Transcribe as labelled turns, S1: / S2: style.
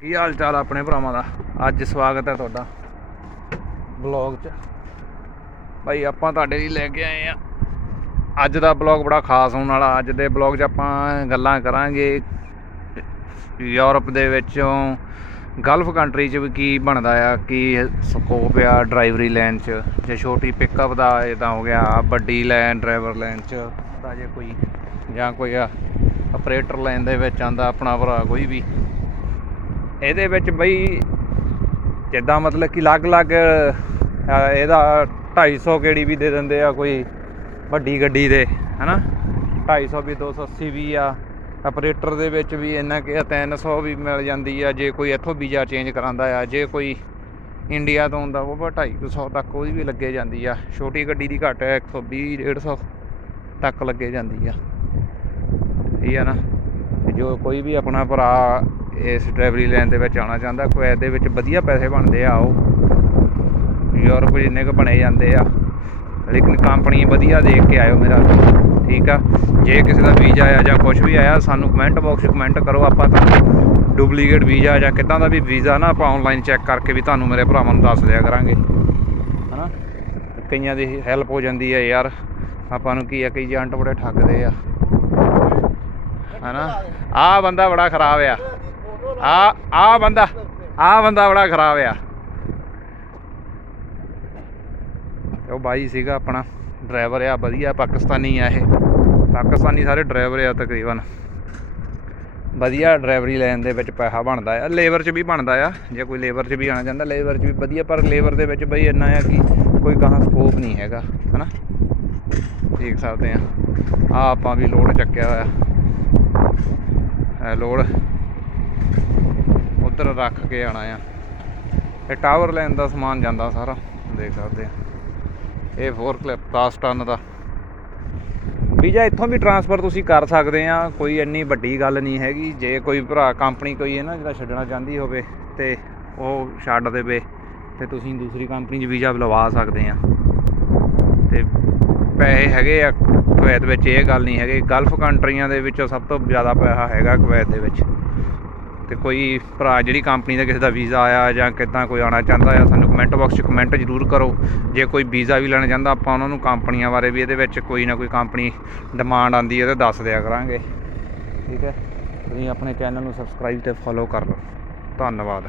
S1: ਕੀ ਹਾਲ ਚਾਲ ਆਪਣੇ ਭਰਾਵਾਂ ਦਾ? ਅੱਜ ਸਵਾਗਤ ਹੈ ਤੁਹਾਡਾ ਬਲੌਗ 'ਚ। ਭਾਈ, ਆਪਾਂ ਤੁਹਾਡੇ ਲਈ ਲੈ ਕੇ ਆਏ ਆ। ਅੱਜ ਦਾ ਬਲੌਗ ਬੜਾ ਖਾਸ ਹੋਣ ਵਾਲਾ। ਅੱਜ ਦੇ ਬਲੌਗ 'ਚ ਆਪਾਂ ਗੱਲਾਂ ਕਰਾਂਗੇ ਯੂਰਪ ਦੇ ਵਿੱਚੋਂ ਗਲਫ ਕੰਟਰੀ 'ਚ ਵੀ ਕੀ ਬਣਦਾ ਆ, ਕੀ ਸਕੋਪ ਆ ਡਰਾਈਵਰੀ ਲਾਈਨ 'ਚ। ਜੇ ਛੋਟੀ ਪਿਕਅਪ ਦਾ ਇਦਾਂ ਹੋ ਗਿਆ, ਵੱਡੀ ਲਾਈਨ ਡਰਾਈਵਰ ਲਾਈਨ 'ਚ ਤਾਂ ਜੇ ਕੋਈ ਜਾਂ ਕੋਈ ਆਪਰੇਟਰ ਲਾਈਨ ਦੇ ਵਿੱਚ ਆਂਦਾ ਆਪਣਾ ਭਰਾ ਕੋਈ ਵੀ। ਇਹਦੇ ਵਿੱਚ ਬਈ ਜਿੱਦਾਂ ਮਤਲਬ ਕਿ ਅਲੱਗ-ਅਲੱਗ ਅਹ, ਇਹਦਾ 250 ਕਿਹੜੀ ਵੀ ਦੇ ਦਿੰਦੇ ਆ ਕੋਈ ਵੱਡੀ ਗੱਡੀ ਦੇ ਹਨਾ? 250 ਵੀ 280 ਵੀ ਆ। ਆਪਰੇਟਰ ਦੇ ਵਿੱਚ ਵੀ ਇੰਨਾ ਕਿ 300 ਵੀ ਮਿਲ ਜਾਂਦੀ ਆ। ਜੇ ਕੋਈ ਇੱਥੋਂ ਵੀਜ਼ਾ ਚੇਂਜ ਕਰਾਂਦਾ ਆ ਜੇ ਕੋਈ ਇੰਡੀਆ ਤੋਂ ਆਉਂਦਾ ਉਹ ਬਾ 250 ਤੱਕ ਉਹਦੀ ਵੀ ਲੱਗੇ ਜਾਂਦੀ ਆ। ਛੋਟੀ ਗੱਡੀ ਦੀ ਘੱਟ ਹੈ 120 150 ਤੱਕ ਲੱਗੇ ਜਾਂਦੀ ਆ। ਠੀਕ ਆ ਨਾ? ਜੋ ਕੋਈ ਵੀ ਆਪਣਾ ਭਰਾ ਇਸ ਡਰਾਈਵਰੀ ਲਾਈਨ ਦੇ ਵਿੱਚ ਆਉਣਾ ਚਾਹੁੰਦਾ ਕੁਵੈਤ ਦੇ ਵਿੱਚ ਵਧੀਆ ਪੈਸੇ ਬਣਦੇ ਆ ਉਹ ਯੂਰਪ ਜਿੰਨੇ ਕੁ ਬਣੇ ਜਾਂਦੇ ਆ। ਲੇਕਿਨ ਕੰਪਨੀ ਵਧੀਆ ਦੇਖ ਕੇ ਆਇਓ ਮੇਰਾ। ਠੀਕ ਆ? ਜੇ ਕਿਸੇ ਦਾ ਵੀਜ਼ਾ ਆਇਆ ਜਾਂ ਕੁਝ ਵੀ ਆਇਆ, ਸਾਨੂੰ ਕਮੈਂਟ ਬਾਕਸ 'ਚ ਕਮੈਂਟ ਕਰੋ, ਆਪਾਂ ਤਾਂ ਡੁਪਲੀਕੇਟ ਵੀਜ਼ਾ ਜਾਂ ਕਿੱਦਾਂ ਦਾ ਵੀ ਵੀਜ਼ਾ ਨਾ ਆਪਾਂ ਆਨਲਾਈਨ ਚੈੱਕ ਕਰਕੇ ਵੀ ਤੁਹਾਨੂੰ ਮੇਰੇ ਭਰਾਵਾਂ ਨੂੰ ਦੱਸ ਦਿਆ ਕਰਾਂਗੇ। ਹਨਾ? ਕਈਆਂ ਦੀ ਹੈਲਪ ਹੋ ਜਾਂਦੀ ਹੈ ਯਾਰ। ਆਪਾਂ ਨੂੰ ਕੀ ਆ, ਕਈ ਏਜੰਟ ਬੜੇ ਠੱਗਦੇ ਆ। ਹਨਾ? ਆ ਬੰਦਾ ਬੜਾ ਖਰਾਬ ਆ। ਆ ਆ ਬੰਦਾ ਆ ਬੰਦਾ ਬੜਾ ਖਰਾਬ ਆ। ਉਹ ਬਾਈ ਸੀਗਾ ਆਪਣਾ ਡਰਾਈਵਰ ਆ, ਵਧੀਆ ਪਾਕਿਸਤਾਨੀ ਆ ਇਹ। ਪਾਕਿਸਤਾਨੀ ਸਾਰੇ ਡਰਾਈਵਰ ਆ ਤਕਰੀਬਨ। ਵਧੀਆ ਡਰਾਈਵਰੀ ਲਾਈਨ ਦੇ ਵਿੱਚ ਪੈਸਾ ਬਣਦਾ ਆ। ਲੇਬਰ 'ਚ ਵੀ ਬਣਦਾ ਆ, ਜੇ ਕੋਈ ਲੇਬਰ 'ਚ ਵੀ ਆਣਾ ਚਾਹੁੰਦਾ ਲੇਬਰ 'ਚ ਵੀ ਵਧੀਆ, ਪਰ ਲੇਬਰ ਦੇ ਵਿੱਚ ਬਈ ਇੰਨਾ ਆ ਕਿ ਕੋਈ ਗਾਹਾਂ ਸਕੋਪ ਨਹੀਂ ਹੈਗਾ, ਹਨਾ? ਦੇਖ ਸਕਦੇ ਆ। ਆ ਆਪਾਂ ਵੀ ਲੋਡ ਚੱਕਿਆ ਹੋਇਆ। ਇਹ ਲੋਡ ਉਧਰ ਰੱਖ ਕੇ ਆਣਾ ਆ। ਇਹ ਟਾਵਰ ਲਾਈਨ ਦਾ ਸਮਾਨ ਜਾਂਦਾ ਸਾਰਾ, ਦੇਖ ਸਕਦੇ ਆ। ਇਹ 4 ਕਲਿੱਪ 10 ਟਨ ਦਾ। ਵੀਜ਼ਾ, ਇੱਥੋਂ ਵੀ ਟਰਾਂਸਫਰ ਤੁਸੀਂ ਕਰ ਸਕਦੇ ਆ, ਕੋਈ ਇੰਨੀ ਵੱਡੀ ਗੱਲ ਨਹੀਂ ਹੈਗੀ। ਜੇ ਕੋਈ ਭਰਾ ਕੰਪਨੀ ਕੋਈ ਹੈ ਨਾ, ਜਿਹੜਾ ਛੱਡਣਾ ਚਾਹੁੰਦੀ ਹੋਵੇ, ਤੇ ਉਹ ਛੱਡ ਦੇਵੇ, ਤੇ ਤੁਸੀਂ ਦੂਸਰੀ ਕੰਪਨੀ 'ਚ ਵੀਜ਼ਾ ਲਵਾ ਸਕਦੇ ਆ। ਤੇ ਪੈਸੇ ਹੈਗੇ ਆ ਕੁਵੈਤ ਵਿੱਚ, ਇਹ ਗੱਲ ਨਹੀਂ ਹੈਗੀ। ਗਲਫ ਕੰਟਰੀਆਂ ਦੇ ਵਿੱਚ ਸਭ ਤੋਂ ਜ਼ਿਆਦਾ ਪੈਸਾ ਹੈਗਾ ਕੁਵੈਤ ਦੇ ਵਿੱਚ। ਤੇ ਕੋਈ ਭਰਾ ਜਿਹੜੀ ਕੰਪਨੀ ਦਾ ਕਿਸੇ ਦਾ ਵੀਜ਼ਾ ਆਇਆ ਜਾਂ ਕਿੱਦਾਂ ਕੋਈ ਆਉਣਾ ਚਾਹੁੰਦਾ ਆ, ਸਾਨੂੰ ਕਮੈਂਟ ਬਾਕਸ 'ਚ ਕਮੈਂਟ ਜ਼ਰੂਰ ਕਰੋ। ਜੇ ਕੋਈ ਵੀਜ਼ਾ ਵੀ ਲੈਣਾ ਚਾਹੁੰਦਾ, ਆਪਾਂ ਉਹਨਾਂ ਨੂੰ ਕੰਪਨੀਆਂ ਬਾਰੇ ਵੀ ਇਹਦੇ ਵਿੱਚ ਕੋਈ ਨਾ ਕੋਈ ਕੰਪਨੀ ਡਿਮਾਂਡ ਆਂਦੀ ਹੈ ਤੇ ਦੱਸ ਦਿਆ ਕਰਾਂਗੇ। ਠੀਕ ਹੈ? ਤੁਸੀਂ ਆਪਣੇ ਚੈਨਲ ਨੂੰ ਸਬਸਕ੍ਰਾਈਬ ਤੇ ਫੋਲੋ ਕਰ ਲਓ। ਧੰਨਵਾਦ।